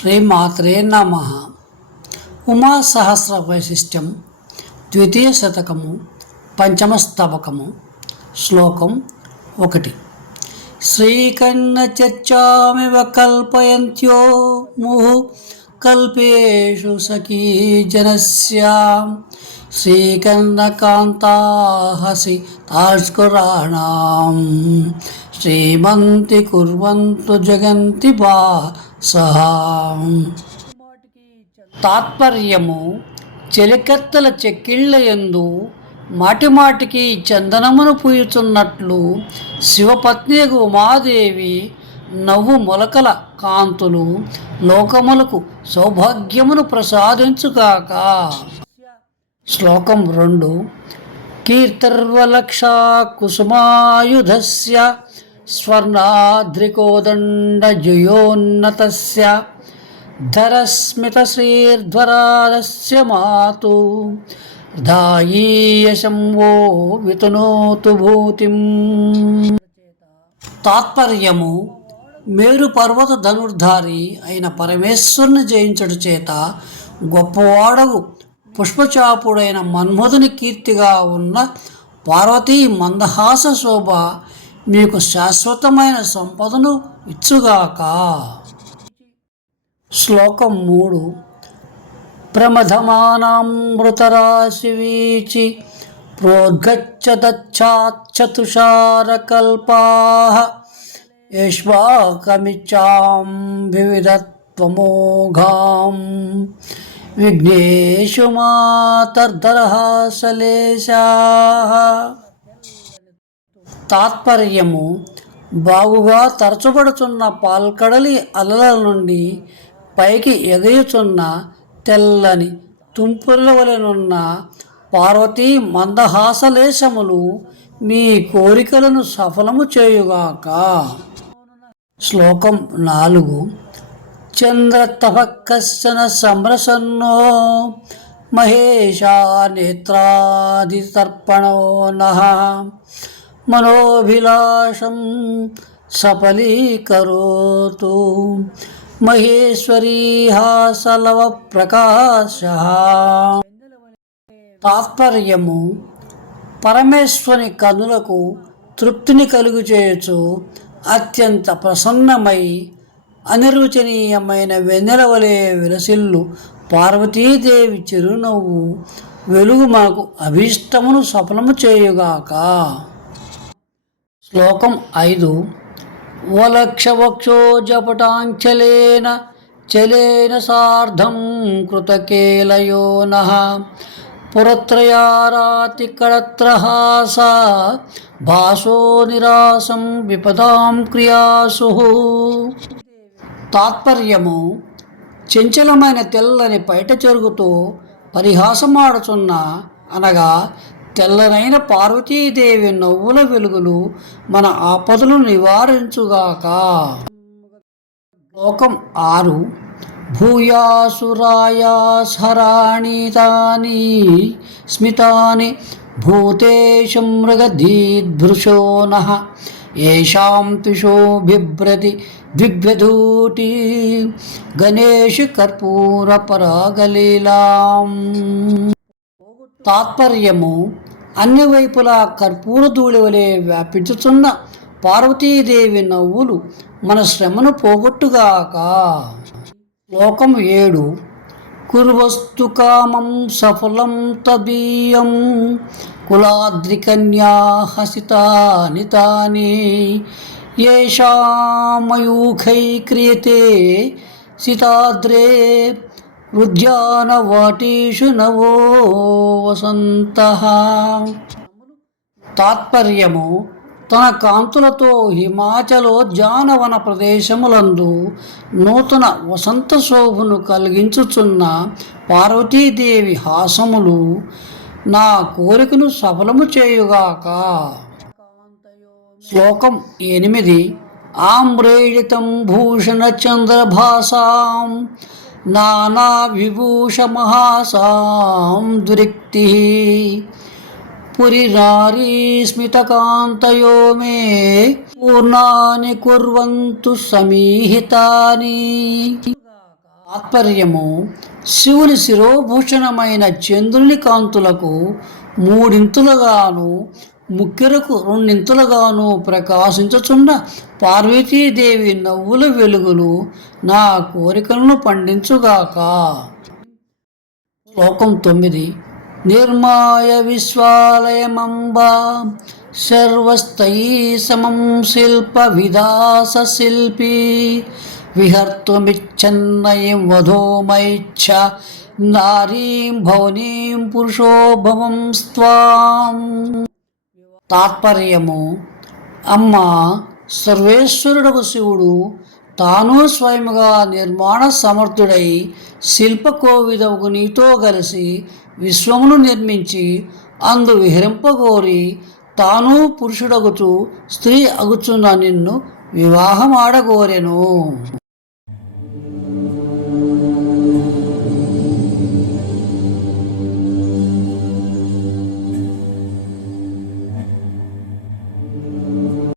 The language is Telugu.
శ్రీమాత్రే నమ. ఉమా సహస్ర వైశిష్ట్యం ద్వితీయ శతకము పంచమ స్తవకము శ్లోకం ఒకటి. శ్రీకన్న చర్చామివ కల్పయంత్యో ముహు కల్పేషు సఖీ జనస్యా. శ్రీకన్న కాంతాహసి తాస్కురాణం శ్రీమంతి కుర్వంతు జగంతి బా సహా తాత్పర్యము చెలికత్తెల చెక్కిళ్ళ యందు మాటిమాటికి చందనమును పూయుచున్నట్లు శివపత్నియగు ఉమాదేవి నవ్వు మొలకల కాంతులు లోకములకు సౌభాగ్యమును ప్రసాదించుగాక. శ్లోకం రెండు కీర్తర్వలక్ష కుసుమాయుధస్య స్వర్ణాద్రికోదండజయోన్నతస్య ధరస్మితశ్రీర్ధ్వరాదస్య మాతు దాయీయశంవో వితనోతు భూతిం. తాత్పర్యము మేరు పర్వత ధనుర్ధారి అయిన పరమేశ్వరుని జయించడు చేత గొప్పవాడవు పుష్పచాపుడైన మన్మధుని కీర్తిగా ఉన్న పార్వతీ మందహాస శోభ మీకు శాశ్వతమైన సంపదను ఇచ్చుగాక. శ్లోకం మూడు. ప్రమథమానామృతరాశి వీచి ప్రోద్గచ్చతుషారకల్పా యష్వాకమిచ్చాం వివిధత్వమోఘాం. విఘ్నేషు మాతర్ధరః సలేశా తాత్పర్యము బాగుగా తరచబడుతున్న పాల్కడలి అలల నుండి పైకి ఎగయుచున్న తెల్లని తుంపుల వలెనున్న పార్వతీ మందహాసలేశములు మీ కోరికలను సఫలము చేయుగాక. శ్లోకం నాలుగు. చంద్రతప కశ్చన సమరసన్నో మహేషా నేత్రాది తర్పణో నహ మనోభిలాషం సఫలీకరోతు. మహేశ్వరీ హాసలవ ప్రకాశ. తాత్పర్యము పరమేశ్వరి కనులకు తృప్తిని కలుగు చేయొచ్చు అత్యంత ప్రసన్నమై అనిర్వచనీయమైన వెన్నెలవలే విలసిల్లు పార్వతీదేవి చిరునవ్వు వెలుగు మాకు అభీష్టమును సఫలము చేయుగాక. శ్లోకం ఐదు. వలక్షవక్షో జపటాంచలేన చలేన సార్ధం కృతకేలయో నః. పురత్రయారాతికళత్రహాస భాసో నిరాసం విపదాం క్రియాసు. తాత్పర్యము చంచలమైన తెల్లని పైట చెరుగుతో పరిహాసమాడుచున్న అనగా తెల్లనైన పార్వతీదేవి నవ్వుల వెలుగులు మన ఆపదలు నివారించుగాక. శ్లోకం ఆరు. భూయాసురాయాసరాణి తాని స్మితాని భూతేషు మృగధీద్భృశో నః. ఏషాం తుషో బిభ్రతి దిగ్వ్యధూటి గణేష్ కర్పూర పరాగలీలాం. తాత్పర్యము అన్ని వైపులా కర్పూర ధూళి వలె వ్యాపించుచున్న పార్వతీదేవి నవ్వులు మన శ్రమను పోగొట్టుగాక. శ్లోకం ఏడు. కుర్వస్తు కామం సఫలం తదీయం కులాద్రికన్యా హసితాని తాని. ఏషామయూఖై క్రియతే సీతాద్రే ఉద్యానవాటీషు నవో వసంత. తాత్పర్యము తన కాంతులతో హిమాచలోద్యానవన ప్రదేశములందు నూతన వసంత శోభను కలిగించుచున్న పార్వతీదేవి హాసములు నా కోరికను సఫలము చేయుగాక. శ్లోకం ఎనిమిది. ఆమ్రేడితం భూషణ చంద్రభాసాం నానా విభూషమహాసాం దురిక్తి. పురిరారీస్మితకాంతయో మే పూర్ణాని కుర్వంతు సమీహితాని. తాత్పర్యము శివుని శిరోభూషణమైన చంద్రుని కాంతులకు మూడింతులుగాను ముక్కెరకు రెండింతలుగానూ ప్రకాశించుచున్న పార్వతీదేవి నవ్వుల వెలుగులు నా కోరికలను పండించుగాక. శ్లోకం తొమ్మిది. నిర్మాయ విశ్వాలయమంబ సర్వస్థయీ సమం శిల్ప విదాస శిల్పి విహర్తుమిచ్చన్నయం వధోమైచ్ఛ నారీం భవనీం పురుషోభవం స్వాం తాత్పర్యము. అమ్మ సర్వేశ్వరుడకు శివుడు తాను స్వయముగా నిర్మాణ సమర్థుడై శిల్పకోవిదవుకు నీతో కలిసి విశ్వమును నిర్మించి అందు విహరింపగోరి తాను పురుషుడగుచు స్త్రీ అగుచున్న నిన్ను వివాహమాడగోరెను.